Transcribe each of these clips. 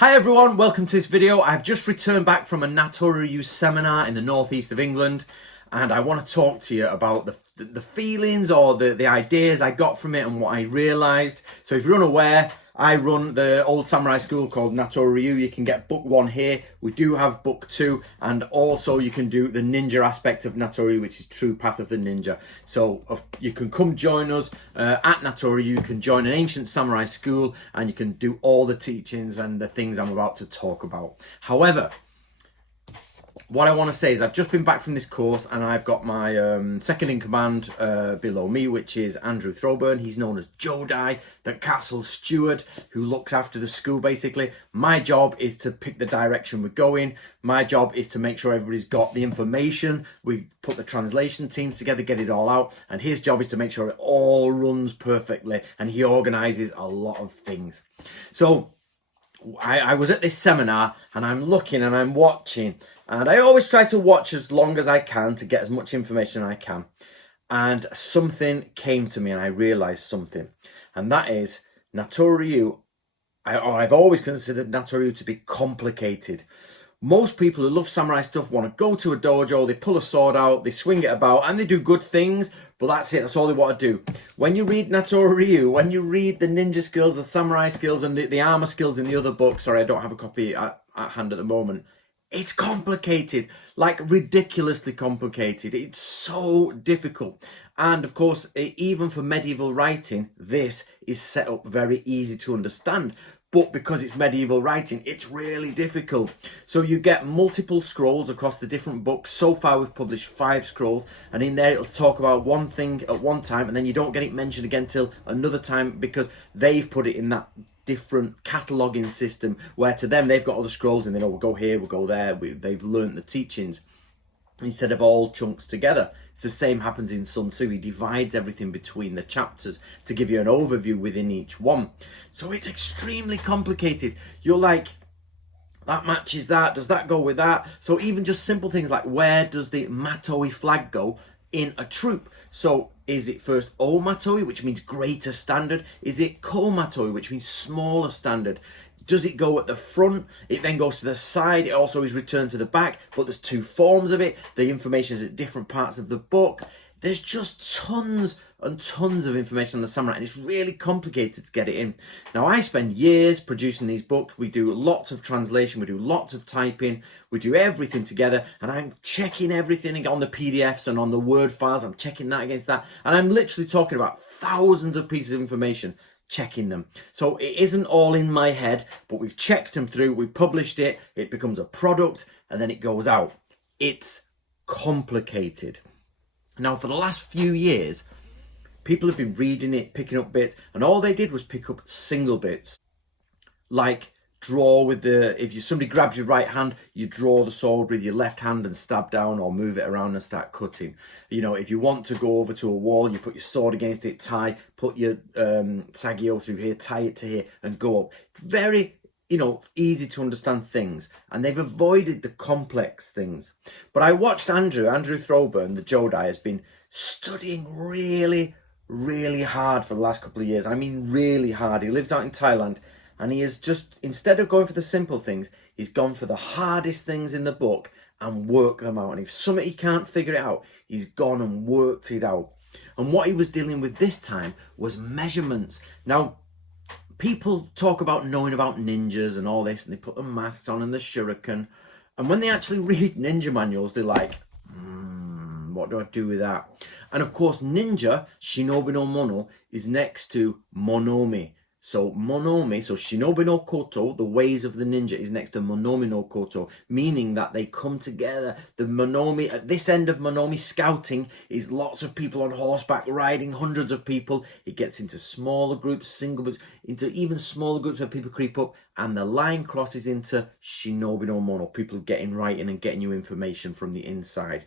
Hi everyone, welcome to this video. I've just returned back from a Natori Ryu seminar in the northeast of England, and I want to talk to you about the feelings or the ideas I got from it and what I realised. So if you're unaware, I run the old samurai school called Natori Ryu. You can get book 1 here. We do have book 2, and also you can do the ninja aspect of Natori, which is True Path of the Ninja. So you can come join us at Natori. You can join an ancient samurai school, and you can do all the teachings and the things I'm about to talk about. However, what I want to say is I've just been back from this course, and I've got my second in command below me, which is Andrew Throburn. He's known as Jodai, the castle steward who looks after the school basically. My job is to pick the direction we're going. My job is to make sure everybody's got the information. We put the translation teams together, get it all out, and his job is to make sure it all runs perfectly, and he organises a lot of things. So I was at this seminar, and I'm looking and I'm watching, and I always try to watch as long as I can to get as much information as I can. And something came to me, and I realised something, and that is Natori Ryu. I've always considered Natori Ryu to be complicated. Most people who love samurai stuff want to go to a dojo, they pull a sword out, they swing it about, and they do good things, but that's it, that's all they want to do. When you read Natori Ryu, when you read the ninja skills, the samurai skills, and the armor skills in the other books, sorry, I don't have a copy at hand at the moment, it's complicated, like ridiculously complicated. It's so difficult. And of course, even for medieval writing, this is set up very easy to understand. But because it's medieval writing, it's really difficult. So you get multiple scrolls across the different books. So far, we've published 5 scrolls. And in there, it'll talk about one thing at one time. And then you don't get it mentioned again till another time, because they've put it in that different cataloguing system, where to them, they've got all the scrolls and they know we'll go here, we'll go there. They've learnt the teachings instead of all chunks together. It's the same happens in Sun Tzu. He divides everything between the chapters to give you an overview within each one. So it's extremely complicated. You're like, that matches that, does that go with that? So even just simple things like, where does the Matoi flag go in a troop? So is it first O Matoi, which means greater standard? Is it Ko Matoi, which means smaller standard? Does it go at the front? It then goes to the side. It also is returned to the back, but there's 2 forms of it. The information is at different parts of the book. There's just tons and tons of information on the samurai, and it's really complicated to get it in. Now, I spend years producing these books. We do lots of translation. We do lots of typing. We do everything together, and I'm checking everything on the PDFs and on the Word files. I'm checking that against that, and I'm literally talking about thousands of pieces of information, checking them. So it isn't all in my head, but we've checked them through, we published it, it becomes a product, and then it goes out. It's complicated. Now, for the last few years, people have been reading it, picking up bits, and all they did was pick up single bits. Like draw with if somebody grabs your right hand, you draw the sword with your left hand and stab down, or move it around and start cutting. You know, if you want to go over to a wall, you put your sword against it, put your sagio through here, tie it to here, and go up. Very, easy to understand things, and they've avoided the complex things. But I watched Andrew Throburn, the Jodai, has been studying really, really hard for the last couple of years. I mean, really hard. He lives out in Thailand. And he has just, instead of going for the simple things, he's gone for the hardest things in the book and worked them out. And if something he can't figure it out, he's gone and worked it out. And what he was dealing with this time was measurements. Now, people talk about knowing about ninjas and all this, and they put the masks on and the shuriken. And when they actually read ninja manuals, they're like, what do I do with that? And of course, ninja, shinobi no mono, is next to monomi. So monomi, so shinobi no koto, the ways of the ninja, is next to monomi no koto, meaning that they come together. The monomi, at this end of monomi, scouting, is lots of people on horseback riding, hundreds of people. It gets into smaller groups, single groups, into even smaller groups where people creep up, and the line crosses into shinobi no mono, people who get in writing and getting you information from the inside.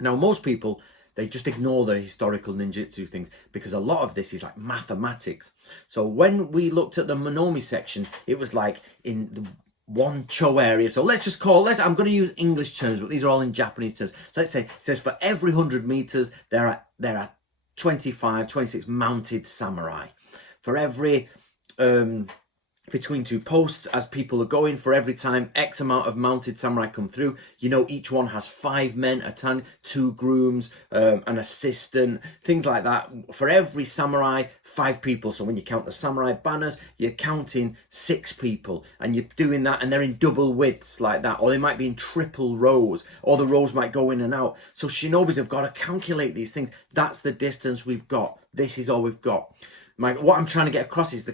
Now, most people, they just ignore the historical ninjutsu things, because a lot of this is like mathematics. So when we looked at the monomi section, it was like in the one cho area. So let's just I'm going to use English terms, but these are all in Japanese terms. Let's say it says for every 100 meters, there are 25, 26 mounted samurai. For every between two posts as people are going. For every time X amount of mounted samurai come through, you know, each one has 5 men attending, 2 grooms, an assistant, things like that. For every samurai, 5 people. So when you count the samurai banners, you're counting 6 people, and you're doing that, and they're in double widths like that, or they might be in triple rows, or the rows might go in and out. So shinobis have got to calculate these things. That's the distance we've got. This is all we've got. What I'm trying to get across is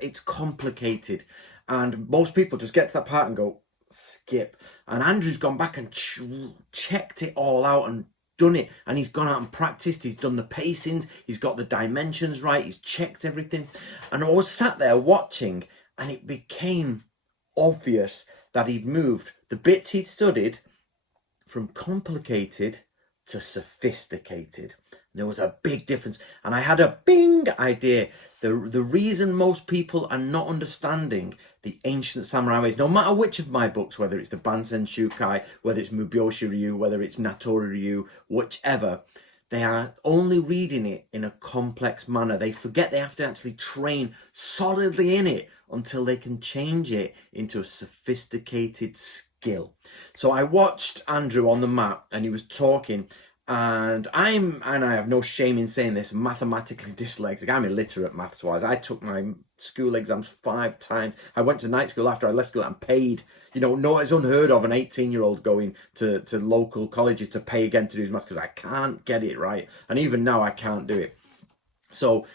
it's complicated, and most people just get to that part and go skip. And Andrew's gone back and checked it all out and done it, and he's gone out and practiced. He's done the pacings, he's got the dimensions right, he's checked everything. And I was sat there watching, and it became obvious that he'd moved the bits he'd studied from complicated to sophisticated. There was a big difference, and I had a bing idea. The reason most people are not understanding the ancient samurai ways, no matter which of my books, whether it's the Bansen Shukai, whether it's Mubyoshi Ryu, whether it's Natori Ryu, whichever, they are only reading it in a complex manner. They forget they have to actually train solidly in it until they can change it into a sophisticated skill. So I watched Andrew on the mat, and he was talking. And I have no shame in saying this, mathematically dyslexic. I'm illiterate maths wise. I took my school exams 5 times. I went to night school after I left school and paid. You know, no, it's unheard of an 18-year-old going to local colleges to pay again to do his maths, because I can't get it right. And even now I can't do it. So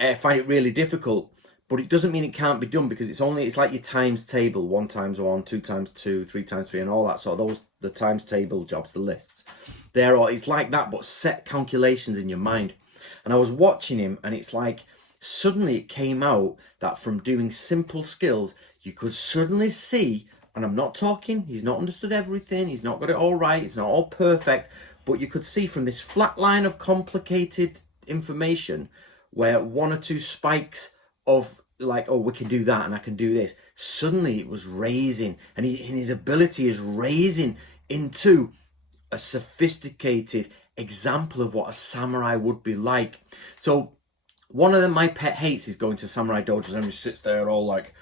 I find it really difficult. But it doesn't mean it can't be done, because it's like your times table, 1 times 1, 2 times 2, 3 times 3, and all that sort of the times table jobs, the lists. It's like that, but set calculations in your mind. And I was watching him, and it's like suddenly it came out that from doing simple skills, you could suddenly see, and I'm not talking, he's not understood everything, he's not got it all right, it's not all perfect, but you could see from this flat line of complicated information where 1 or 2 spikes of like, oh, we can do that and I can do this, suddenly it was raising, and his ability is raising into a sophisticated example of what a samurai would be like. So one of my pet hates is going to samurai dojos, and he sits there all like,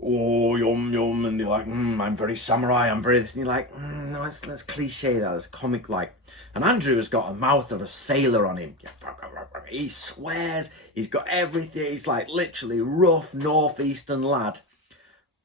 oh, yum yum, and you're like, I'm very samurai, I'm very this, and you're like, no, let's cliche that, it's comic like. And Andrew has got a mouth of a sailor on him. He swears, he's got everything, he's like literally rough northeastern lad.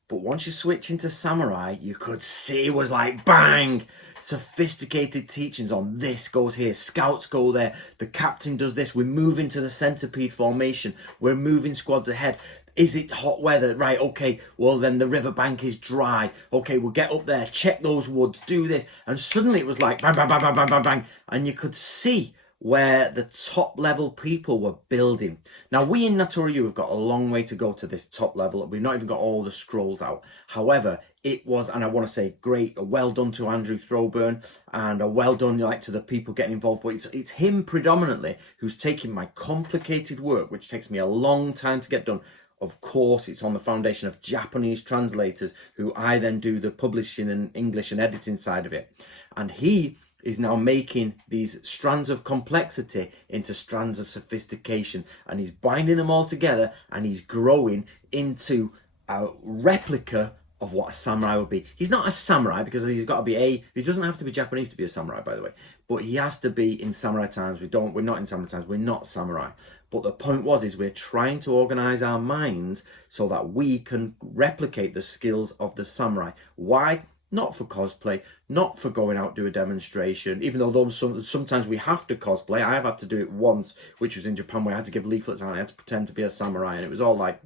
But once you switch into samurai, you could see it was like bang, sophisticated teachings on this goes here, scouts go there, the captain does this, we move into the centipede formation, we're moving squads ahead. Is it hot weather? Right, okay, well then the riverbank is dry. Okay, we'll get up there, check those woods, do this. And suddenly it was like bang, bang, bang, bang, bang, bang, bang. And you could see where the top level people were building. Now, we in Natori Ryu have got a long way to go to this top level. We've not even got all the scrolls out. However, it was, and I want to say great, a well done to Andrew Throwburn, and a well done to the people getting involved. But it's him predominantly who's taking my complicated work, which takes me a long time to get done. Of course, it's on the foundation of Japanese translators, who I then do the publishing and English and editing side of it. And he is now making these strands of complexity into strands of sophistication, and he's binding them all together, and he's growing into a replica of what a samurai would be. He's not a samurai because he's got to be he doesn't have to be Japanese to be a samurai, by the way, but he has to be in samurai times. We're not in samurai times, we're not samurai. But the point is we're trying to organize our minds so that we can replicate the skills of the samurai. Why? Not for cosplay, not for going out do a demonstration, even though sometimes we have to cosplay. I have had to do it once, which was in Japan, where I had to give leaflets out and I had to pretend to be a samurai, and it was all like,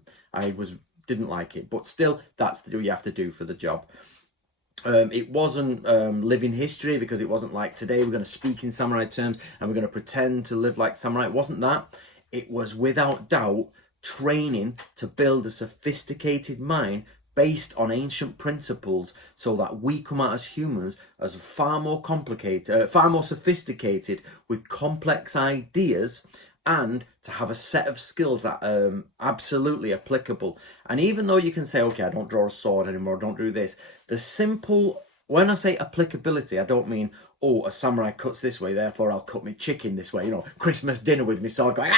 didn't like it, but still, that's what you have to do for the job. It wasn't living history, because it wasn't like today we're going to speak in samurai terms and we're going to pretend to live like samurai. It wasn't that. It was without doubt training to build a sophisticated mind based on ancient principles, so that we come out as humans as far more complicated, far more sophisticated, with complex ideas, and to have a set of skills that are absolutely applicable. And even though you can say, okay, I don't draw a sword anymore, I don't do this, the simple When I say applicability, I don't mean, oh, a samurai cuts this way, therefore I'll cut my chicken this way. Christmas dinner with my sword going,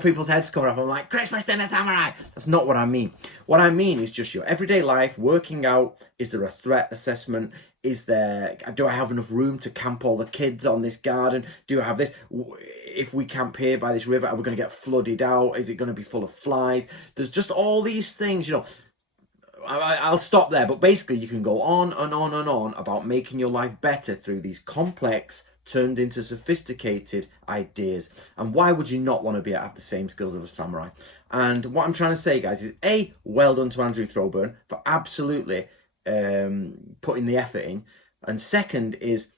people's heads coming up. I'm like, Christmas dinner samurai. That's not what I mean. What I mean is just your everyday life, working out. Is there a threat assessment? Do I have enough room to camp all the kids on this garden? Do I have this? If we camp here by this river, are we going to get flooded out? Is it going to be full of flies? There's just all these things, I'll stop there, but basically you can go on and on and on about making your life better through these complex turned into sophisticated ideas. And why would you not want to have the same skills of a samurai? And what I'm trying to say, guys, is well done to Andrew Throburn for absolutely putting the effort in. And second is,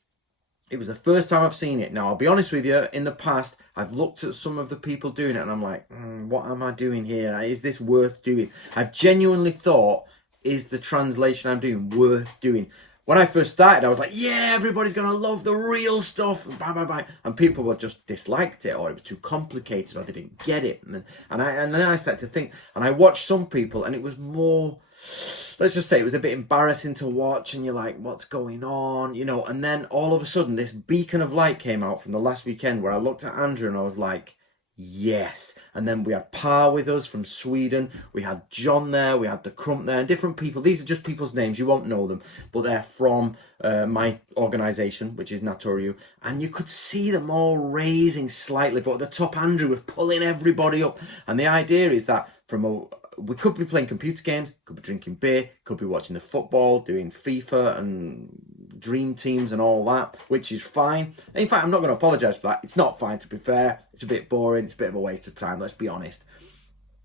it was the first time I've seen it. Now, I'll be honest with you, in the past, I've looked at some of the people doing it and I'm like, what am I doing here? Is this worth doing? I've genuinely thought, is the translation I'm doing worth doing? When I first started, I was like, yeah, everybody's going to love the real stuff. Bye, bye, bye. And people were just disliked it, or it was too complicated, or they didn't get it. And then I started to think, and I watched some people, and it was more, let's just say it was a bit embarrassing to watch, and you're like, what's going on? And then all of a sudden, this beacon of light came out from the last weekend where I looked at Andrew and I was like, yes. And then we had Par with us from Sweden. We had John there. We had the Crump there, and different people. These are just people's names. You won't know them, but they're from my organisation, which is Natoryu. And you could see them all raising slightly, but at the top, Andrew was pulling everybody up. And the idea is that we could be playing computer games, could be drinking beer, could be watching the football, doing FIFA and dream teams and all that, which is fine. In fact, I'm not going to apologise for that. It's not fine, to be fair. It's a bit boring. It's a bit of a waste of time, let's be honest.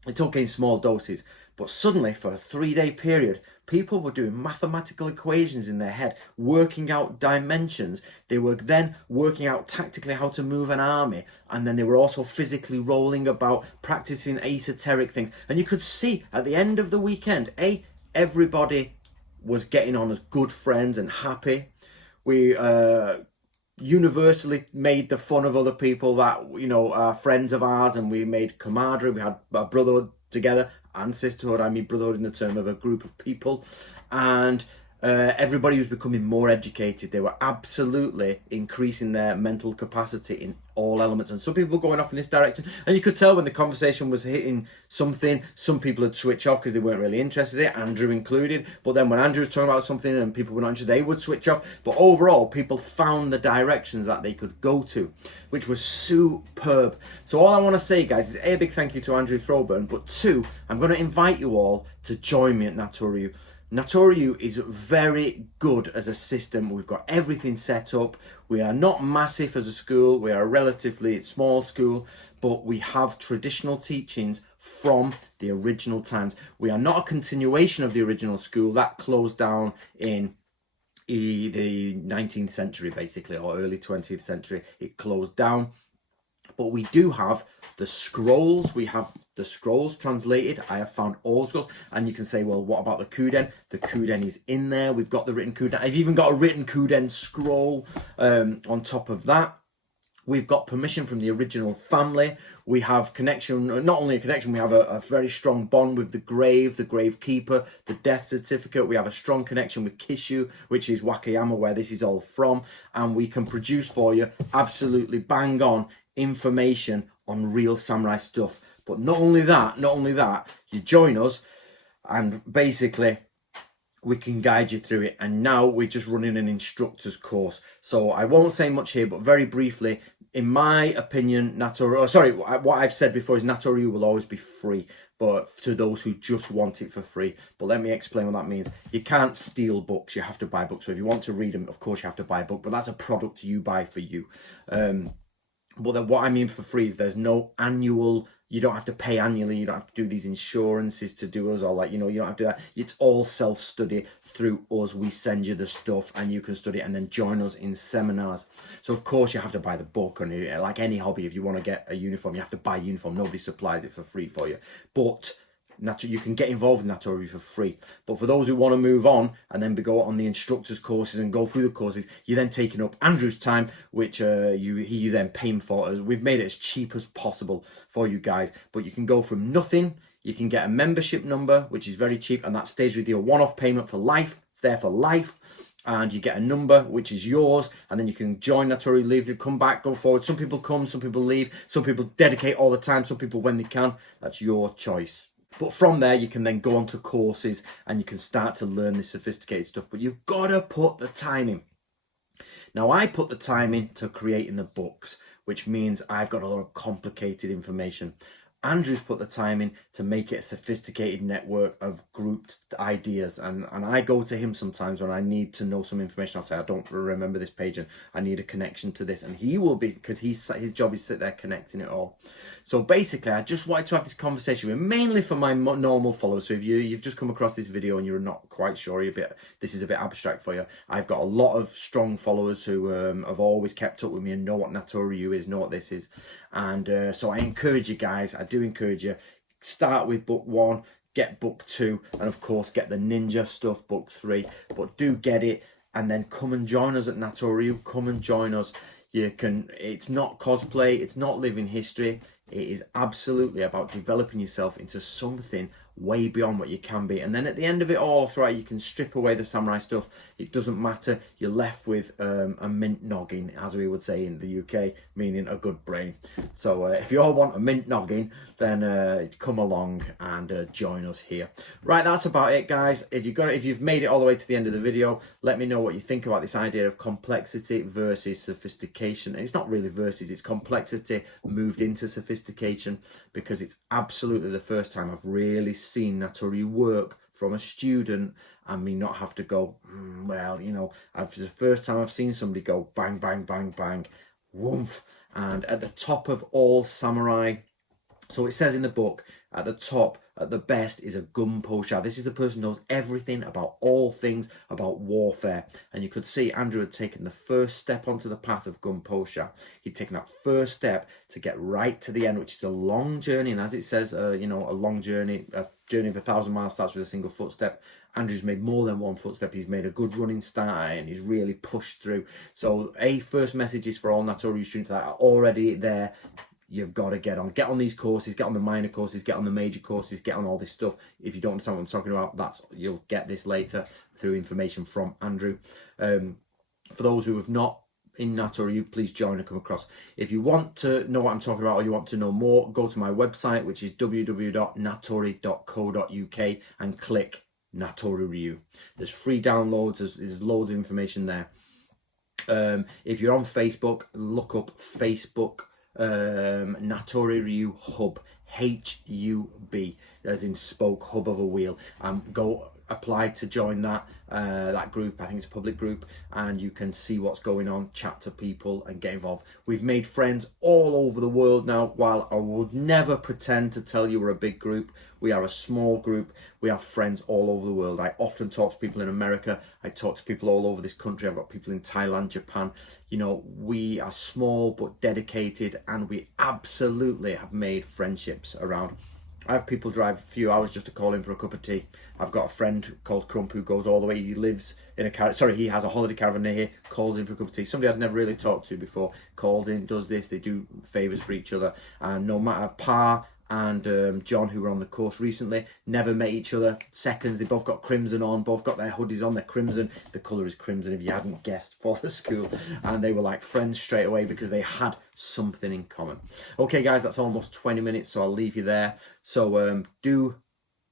It's okay in small doses. But suddenly, for a 3-day period, people were doing mathematical equations in their head, working out dimensions. They were then working out tactically how to move an army. And then they were also physically rolling about, practicing esoteric things. And you could see at the end of the weekend, everybody was getting on as good friends and happy. We universally made the fun of other people that, are friends of ours, and we made camaraderie. We had a brotherhood together and sisterhood. I mean brotherhood in the term of a group of people. And everybody was becoming more educated. They were absolutely increasing their mental capacity in all elements. And some people were going off in this direction. And you could tell when the conversation was hitting something, some people would switch off because they weren't really interested in it, Andrew included. But then when Andrew was talking about something and people were not interested, they would switch off. But overall, people found the directions that they could go to, which was superb. So all I want to say, guys, is a big thank you to Andrew Throburn, but two, I'm going to invite you all to join me at Natoryu. Natoryu is very good as a system. We've got everything set up. We are not massive as a school. We are a relatively small school, but we have traditional teachings from the original times. We are not a continuation of the original school. That closed down in the 19th century, basically, or early 20th century. It closed down. But we do have the scrolls. We have the scrolls translated. I have found all scrolls. And you can say, well, what about the Kuden? The Kuden is in there. We've got the written Kuden. I've even got a written Kuden scroll on top of that. We've got permission from the original family. We have connection, not only a connection, we have a very strong bond with the grave keeper, the death certificate. We have a strong connection with Kishu, which is Wakayama, where this is all from. And we can produce for you absolutely bang on information on real samurai stuff. But not only that, you join us and basically we can guide you through it. And now we're just running an instructor's course. So I won't say much here, but very briefly, in my opinion, what I've said before is Natoryu will always be free, but to those who just want it for free. But let me explain what that means. You can't steal books, you have to buy books. So if you want to read them, of course you have to buy a book, but that's a product you buy for you. But then what I mean for free is there's no annual, you don't have to pay annually, you don't have to do these insurances to do us, or you don't have to do that. It's all self-study through us. We send you the stuff and you can study and then join us in seminars. So of course you have to buy the book, and like any hobby, if you want to get a uniform, you have to buy a uniform. Nobody supplies it for free for you. But you can get involved in Natoryu for free. But for those who want to move on and then go on the instructor's courses and go through the courses, you're then taking up Andrew's time, which you then paying for. We've made it as cheap as possible for you guys. But you can go from nothing. You can get a membership number, which is very cheap, and that stays with you, a one-off payment for life. It's there for life. And you get a number which is yours, and then you can join Natori, leave, you come back, go forward. Some people come, some people leave, some people dedicate all the time, some people when they can. That's your choice. But from there, you can then go on to courses and you can start to learn this sophisticated stuff. But you've got to put the time in. Now, I put the time in to creating the books, which means I've got a lot of complicated information. Andrew's put the time in to make it a sophisticated network of grouped ideas. And I go to him sometimes when I need to know some information. I'll say, I don't remember this page and I need a connection to this. And he will be, because his job is to sit there connecting it all. So basically, I just wanted to have this conversation with, mainly for my normal followers. So if you've just come across this video and you're not quite sure, this is a bit abstract for you. I've got a lot of strong followers who have always kept up with me and know what Natori is, know what this is. And so I encourage you guys, I do encourage you, start with book 1, get book 2, and of course get the ninja stuff, book 3. But do get it, and then come and join us at Natori. Come and join us. You can. It's not cosplay. It's not living history. It is absolutely about developing yourself into something way beyond what you can be. And then at the end of it all, you can strip away the samurai stuff. It doesn't matter. You're left with a mint noggin, as we would say in the UK, meaning a good brain. So if you all want a mint noggin, then come along and join us here. Right, that's about it, guys. If you've made it all the way to the end of the video, let me know what you think about this idea of complexity versus sophistication. And it's not really versus, it's complexity moved into sophistication, because it's absolutely the first time I've really seen Natori work from a student and me not have to go, well, you know, it's the first time I've seen somebody go bang, bang, bang, bang, woof. And at the top of all samurai, so it says in the book, at the top, at the best, is a Gunpo-sha. This is a person who knows everything about all things about warfare. And you could see Andrew had taken the first step onto the path of Gunpo-sha. He'd taken that first step to get right to the end, which is a long journey. And as it says, you know, a long journey, a journey of 1,000 miles starts with a single footstep. Andrew's made more than one footstep. He's made a good running start and he's really pushed through. So first message is for all Natori students that are already there. You've got to get on these courses, get on the minor courses, get on the major courses, get on all this stuff. If you don't understand what I'm talking about, you'll get this later through information from Andrew. For those who have not in Natori, please join and come across. If you want to know what I'm talking about or you want to know more, go to my website, which is www.natori.co.uk, and click Natori Ryu. There's free downloads, there's loads of information there. If you're on Facebook, look up Facebook Natori Ryu Hub, HUB, as in spoke, hub of a wheel. Go apply to join that group. I think it's a public group, and you can see what's going on, chat to people and get involved. We've made friends all over the world now. While I would never pretend to tell you we're a big group, we are a small group. We have friends all over the world. I often talk to people in America. I talk to people all over this country. I've got people in Thailand, Japan. You know, we are small but dedicated, and we absolutely have made friendships around. I have people drive a few hours just to call in for a cup of tea. I've got a friend called Crump who goes all the way. He lives in he has a holiday caravan near here, calls in for a cup of tea. Somebody I've never really talked to before calls in, does this. They do favours for each other. And no matter Pa and John, who were on the course recently, never met each other seconds. They both got crimson on, both got their hoodies on, they're crimson. The colour is crimson, if you hadn't guessed, for the school. And they were like friends straight away because they had something in common. Okay, guys, that's almost 20 minutes, so I'll leave you there. So do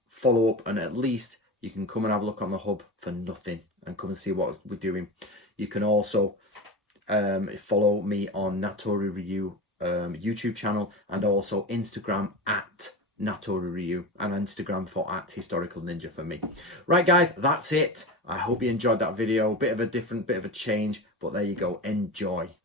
follow up, and at least you can come and have a look on the hub for nothing and come and see what we're doing. You can also follow me on Natori Ryu YouTube channel, and also Instagram at Natori Ryu, and Instagram for @Historical Ninja for me. Right, guys, that's it. I hope you enjoyed that video. Bit of a change, but there you go. Enjoy.